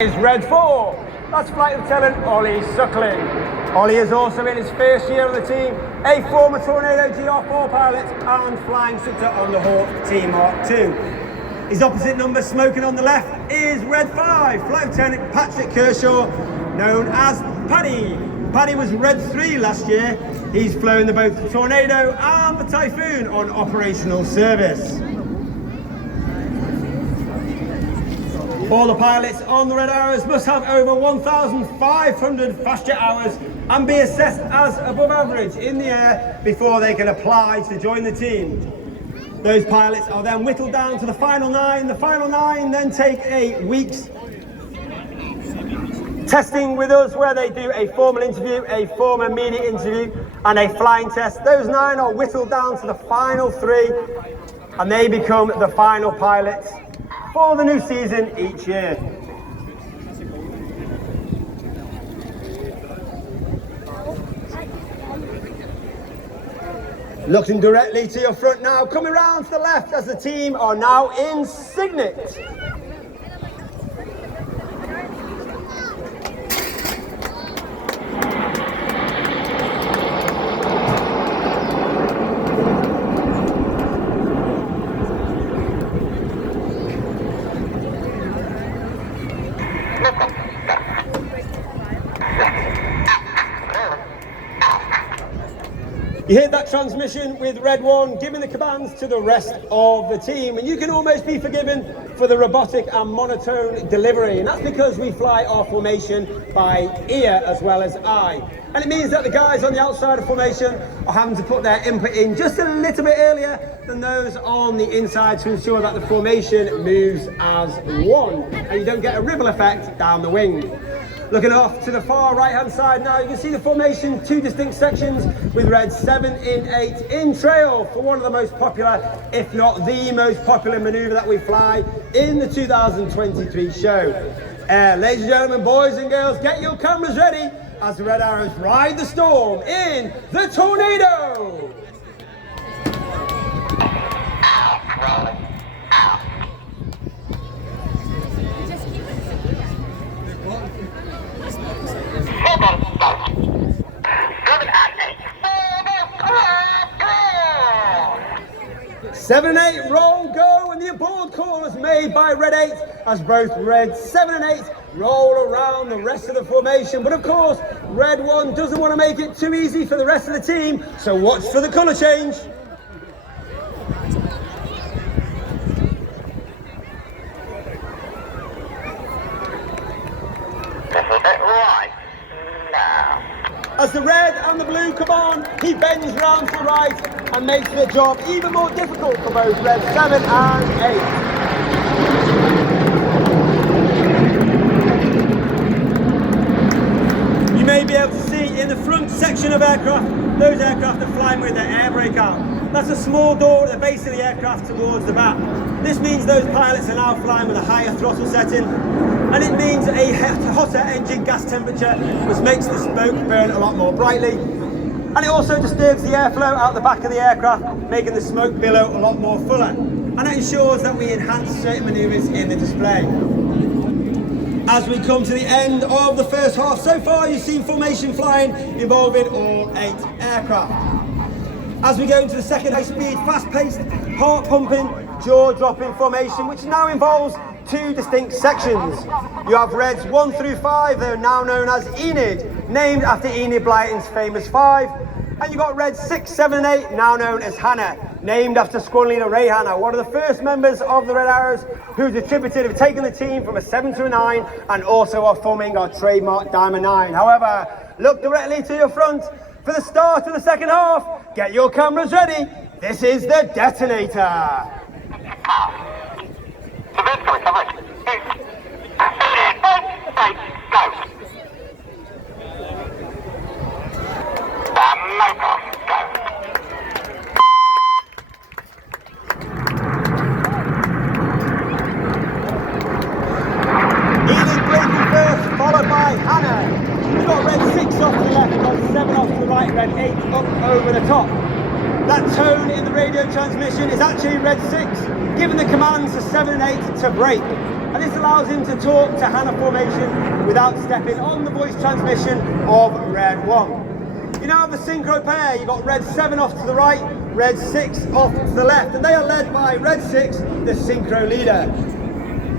Is Red 4. That's Flight Lieutenant Ollie Suckling. Ollie is also in his first year on the team, a former Tornado GR4 pilot and flying instructor on the Hawk TMK2. His opposite number, smoking on the left, is Red 5, Flight Lieutenant Patrick Kershaw, known as Paddy. Paddy was Red 3 last year. He's flown the both the Tornado and the Typhoon on operational service. All the pilots on the Red Arrows must have over 1,500 fast jet hours and be assessed as above average in the air before they can apply to join the team. Those pilots are then whittled down to the final 9. The final 9 then take a week's testing with us, where they do a formal interview, a formal media interview and a flying test. Those 9 are whittled down to the final 3 and they become the final pilots for the new season each year. Looking directly to your front now, coming round to the left as the team are now in Cygnet. You hear that transmission with Red 1 giving the commands to the rest of the team, and you can almost be forgiven for the robotic and monotone delivery, and that's because we fly our formation by ear as well as eye. And it means that the guys on the outside of formation are having to put their input in just a little bit earlier than those on the inside to ensure that the formation moves as one and you don't get a ripple effect down the wing. Looking off to the far right hand side now, you can see the formation, 2 distinct sections with Red 7 in 8 in trail for one of the most popular, if not the most popular manoeuvre that we fly in the 2023 show. Ladies and gentlemen, boys and girls, get your cameras ready as the Red Arrows ride the storm in the Tornado. 7 and 8, roll, go, and the aboard call is made by Red 8 as both Red 7 and 8 roll around the rest of the formation. But of course, Red 1 doesn't want to make it too easy for the rest of the team, so watch for the colour change. Right now. As the red and the blue come on, he bends round to the right and makes the job even more difficult for both Red 7 and 8. You may be able to see in the front section of aircraft, those aircraft are flying with their air brake out. That's a small door at the base of the aircraft towards the back. This means those pilots are now flying with a higher throttle setting, and it means a hotter engine gas temperature, which makes the smoke burn a lot more brightly. And it also disturbs the airflow out the back of the aircraft, making the smoke billow a lot more fuller. And it ensures that we enhance certain manoeuvres in the display. As we come to the end of the first half, so far you've seen formation flying involving all 8 aircraft. As we go into the second high-speed, fast-paced, heart-pumping, jaw-dropping formation, which now involves 2 distinct sections. You have Reds 1 through 5, they're now known as Enid, named after Enid Blyton's famous 5. And you've got Reds 6, 7 and 8, now known as Hannah, named after Squadron Leader Ray Hanna, one of the first members of the Red Arrows, who's attributed of taking the team from a 7 to a 9 and also of forming our trademark Diamond 9. However, look directly to your front for the start of the second half. Get your cameras ready. This is the detonator. Enid braking first, followed by Hannah. We've got Red 6 off to the left, we've got 7 off to the right, Red 8 up over the top. That tone in the radio transmission is actually Red 6, giving the commands to 7 and 8 to brake. and this allows him to talk to Hannah formation without stepping on the voice transmission of Red 1. You now have the synchro pair. You've got Red 7 off to the right, Red 6 off to the left, and they are led by Red 6, the synchro leader.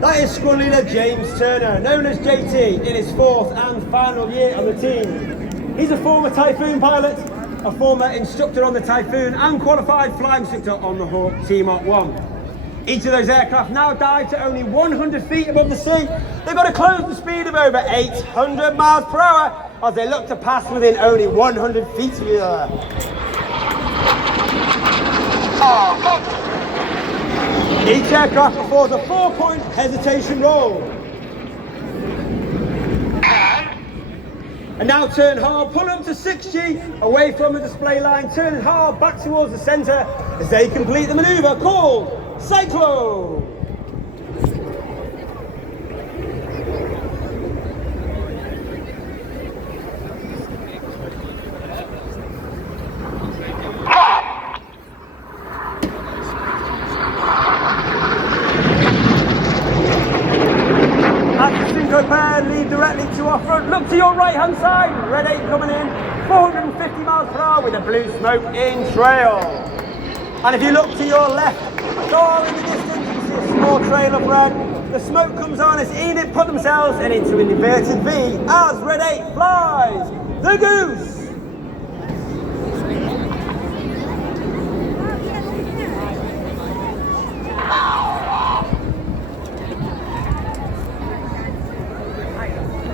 That is squad leader James Turner, known as JT, in his 4th and final year on the team. He's a former Typhoon pilot, a former instructor on the Typhoon, and qualified flying instructor on the Hawk T-Mach 1. Each of those aircraft now dive to only 100 feet above the sea. They've got a closing speed of over 800 miles per hour as they look to pass within only 100 feet of each other. Each aircraft performs a 4-point hesitation roll. And now turn hard, pull up to 6G, away from the display line, turning hard back towards the centre as they complete the manoeuvre called Cyclo. Pair lead directly to our front. Look to your right hand side, Red 8 coming in, 450 miles per hour with a blue smoke in trail. And if you look to your left, far in the distance, you see a small trail of red. The smoke comes on as Enid put themselves into an inverted V as Red 8 flies the Goose.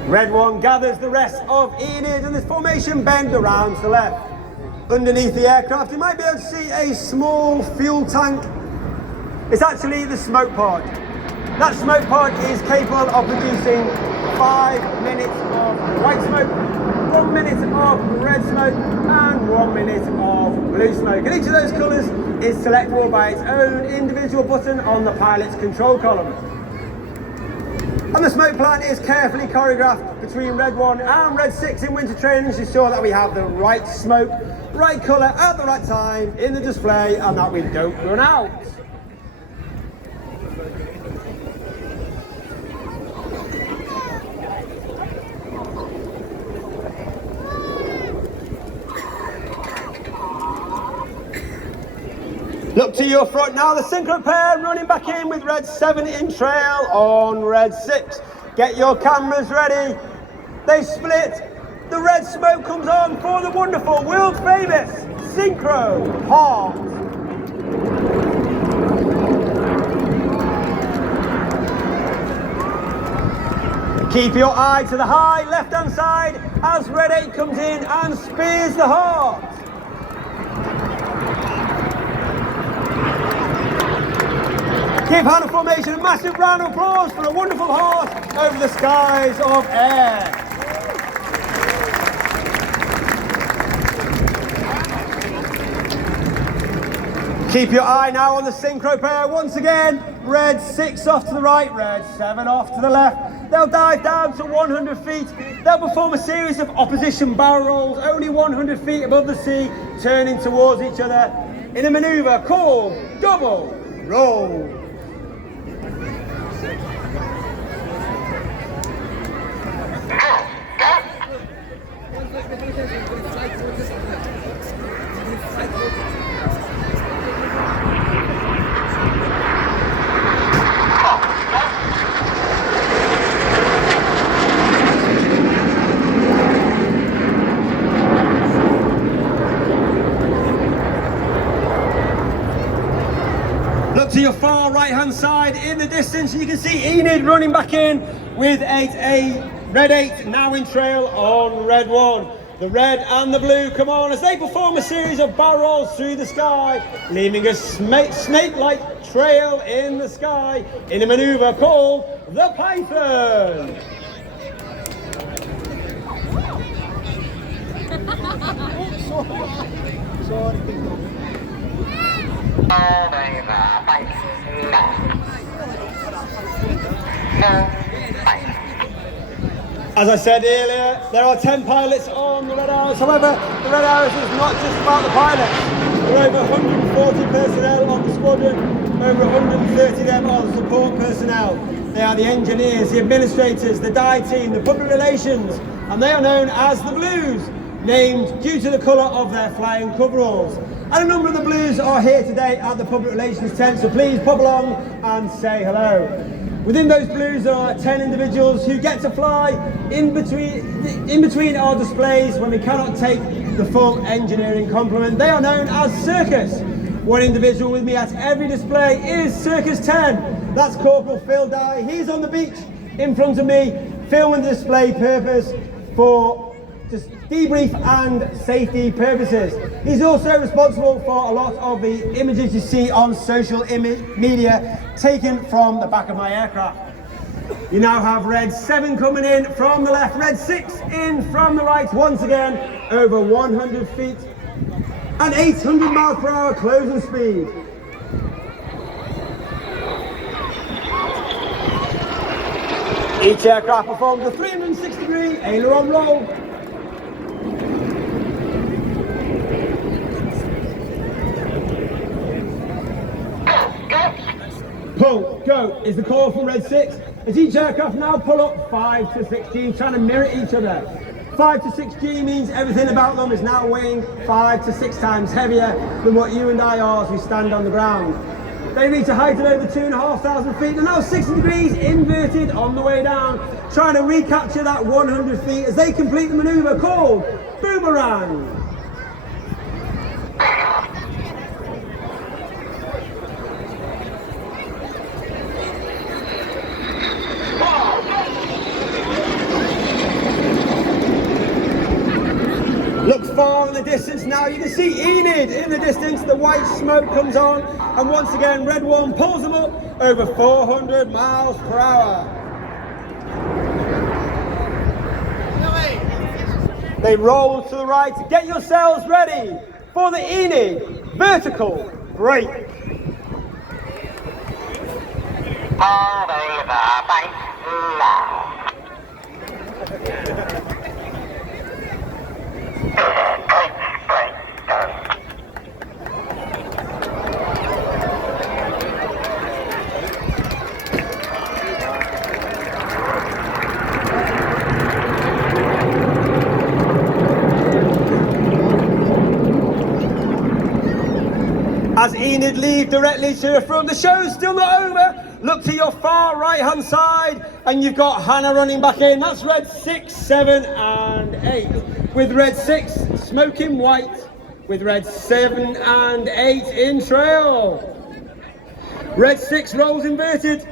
Red 1 gathers the rest of Enid and this formation bend around to the left. Underneath the aircraft you might be able to see a small fuel tank. It's actually the smoke pod. That smoke pod is capable of producing 5 minutes of white smoke, 1 minute of red smoke and 1 minute of blue smoke. And each of those colours is selectable by its own individual button on the pilot's control column. And the smoke plan is carefully choreographed between Red 1 and Red 6 in winter training to ensure that we have the right smoke, right colour at the right time in the display and that we don't run out. Look to your front now, the synchro pair running back in with Red 7 in trail on Red 6. Get your cameras ready. They split. The red smoke comes on for the wonderful, world famous Synchro Heart. Keep your eye to the high left hand side as Red 8 comes in and spears the Heart. Give Hannah formation a massive round of applause for a wonderful heart over the skies of air. Keep your eye now on the synchro pair once again. Red 6 off to the right, Red 7 off to the left. They'll dive down to 100 feet. They'll perform a series of opposition barrel rolls only 100 feet above the sea, turning towards each other in a manoeuvre called double roll. Look to your far right hand side in the distance, you can see Enid running back in with Red 8 now in trail on Red 1. The red and the blue come on as they perform a series of barrel rolls through the sky, leaving a snake-like trail in the sky in a manoeuvre called the Python. As I said earlier, there are 10 pilots on the Red Arrows. However, the Red Arrows is not just about the pilots. There are over 140 personnel on the squadron, over 130 of them are support personnel. They are the engineers, the administrators, the dye team, the public relations, and they are known as the Blues, named due to the colour of their flying coveralls. And a number of the Blues are here today at the public relations tent, so please pop along and say hello. Within those Blues there are 10 individuals who get to fly in between our displays when we cannot take the full engineering complement. They are known as Circus. One individual with me at every display is Circus 10. That's Corporal Phil Dye. He's on the beach in front of me, filming the display purpose for just debrief and safety purposes. He's also responsible for a lot of the images you see on social media taken from the back of my aircraft. You now have Red 7 coming in from the left, Red 6 in from the right, once again over 100 feet and 800 miles per hour closing speed. Each aircraft performs a 360-degree aileron roll. Pull, go is the call from Red 6, as each aircraft now pull up 5 to 6G, trying to mirror each other. 5 to 6G means everything about them is now weighing 5 to 6 times heavier than what you and I are as we stand on the ground. They reach a height of over 2,500 feet and now 60 degrees inverted on the way down, trying to recapture that 100 feet as they complete the manoeuvre called Boomerang. Look far in the distance now, you can see Enid in the distance, the white smoke comes on, and once again Red 1 pulls them up over 400 miles per hour. They roll to the right, get yourselves ready for the Enid vertical brake. Hold over, base now. As Enid leave directly to the front, the show's still not over. Look to your far right hand side and you've got Hannah running back in. That's Red 6, 7 and 8. With Red 6 smoking white, with Red 7 and 8 in trail. Red 6 rolls inverted.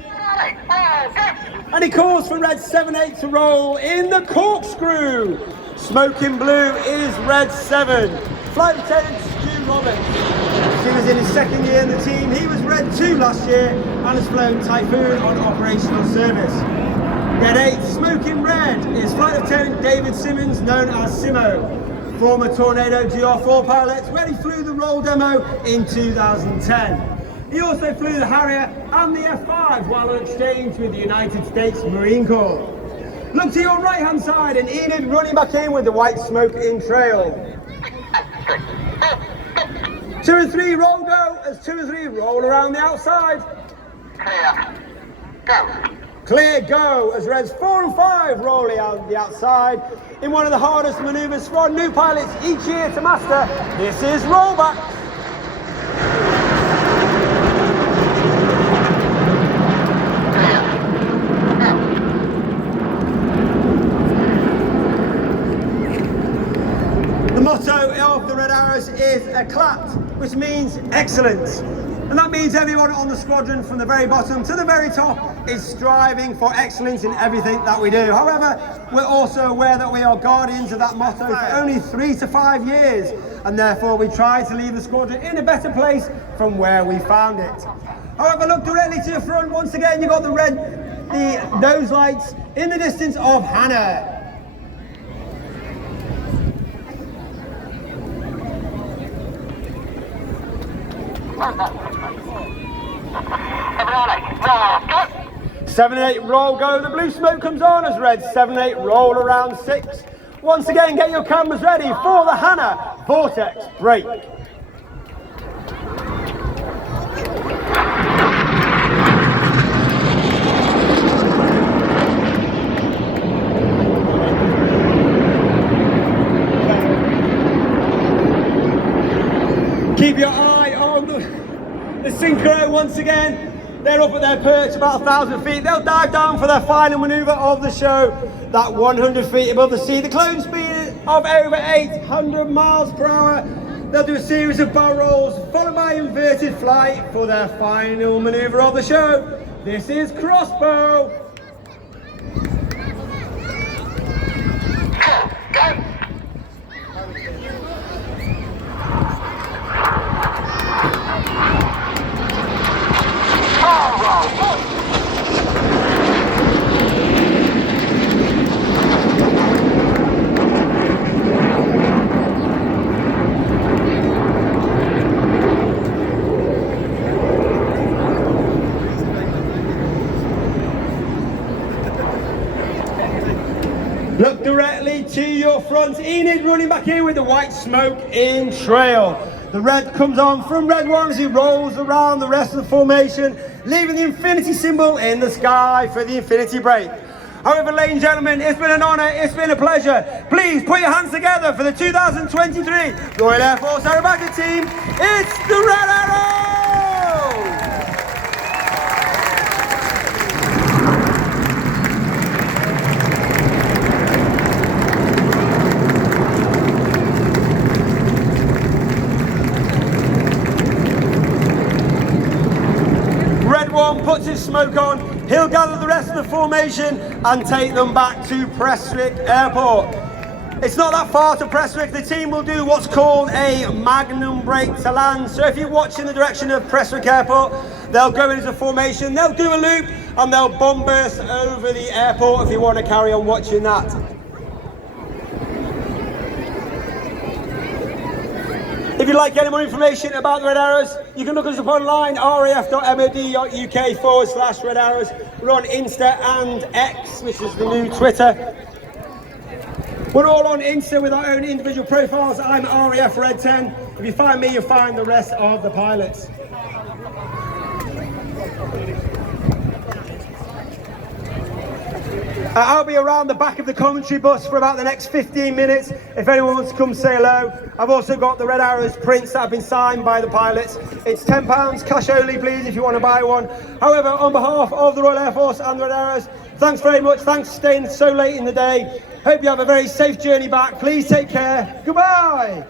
And he calls for Red 7-8 to roll in the corkscrew. Smoking blue is Red 7. Flight Lieutenant Stu Roberts. He was in his second year in the team. He was Red 2 last year and has flown Typhoon on operational service. Red 8, smoking red, is Flight Lieutenant David Simmons, known as Simo. Former Tornado GR4 pilot, where he flew the roll demo in 2010. He also flew the Harrier and the F5 while on exchange with the United States Marine Corps. Look to your right hand side and Enid running back in with the white smoke in trail. 2 and 3 roll go as 2 and 3 roll around the outside. Clear. Go. Clear go as Reds 4 and 5 roll out the outside in one of the hardest manoeuvres for our new pilots each year to master. This is rollback. The motto of the Red Arrows is "Eclat," which means excellence. And that means everyone on the squadron from the very bottom to the very top is striving for excellence in everything that we do. However, we're also aware that we are guardians of that motto for only 3 to 5 years, and therefore we try to leave the squadron in a better place from where we found it. However, look directly to the front. Once again, you've got the nose lights in the distance of Hannah. Seven and 8 roll go. The blue smoke comes on as Red 7 and 8 roll around 6. Once again, get your cameras ready for the Hannah Vortex break. once again, they're up at their perch about 1,000 feet. They'll dive down for their final maneuver of the show, that 100 feet above the sea. The clone speed of over 800 miles per hour. They'll do a series of bow rolls, followed by inverted flight for their final maneuver of the show. This is crossbow. Go. Look directly to your front. Enid running back in with the white smoke in trail. The red comes on from red one as he rolls around the rest of the formation, leaving the infinity symbol in the sky for the infinity break. However, ladies and gentlemen, it's been an honour, it's been a pleasure. Please put your hands together for the 2023 Royal Air Force Aerobatic Team. It's the Red Arrows! Puts his smoke on, he'll gather the rest of the formation and take them back to Prestwick Airport. It's not that far to Prestwick. The team will do what's called a magnum break to land. So if you watch in the direction of Prestwick Airport, they'll go into formation, they'll do a loop and they'll bomb burst over the airport if you want to carry on watching that. If you'd like any more information about the Red Arrows, you can look us up online, raf.mod.uk/Red Arrows. We're on Insta and X, which is the new Twitter. We're all on Insta with our own individual profiles. I'm RAF Red 10. If you find me, you'll find the rest of the pilots. I'll be around the back of the commentary bus for about the next 15 minutes if anyone wants to come say hello. I've also got the Red Arrows prints that have been signed by the pilots. It's £10 cash only, please, if you want to buy one. However, on behalf of the Royal Air Force and the Red Arrows, thanks very much. Thanks for staying so late in the day. Hope you have a very safe journey back. Please take care. Goodbye.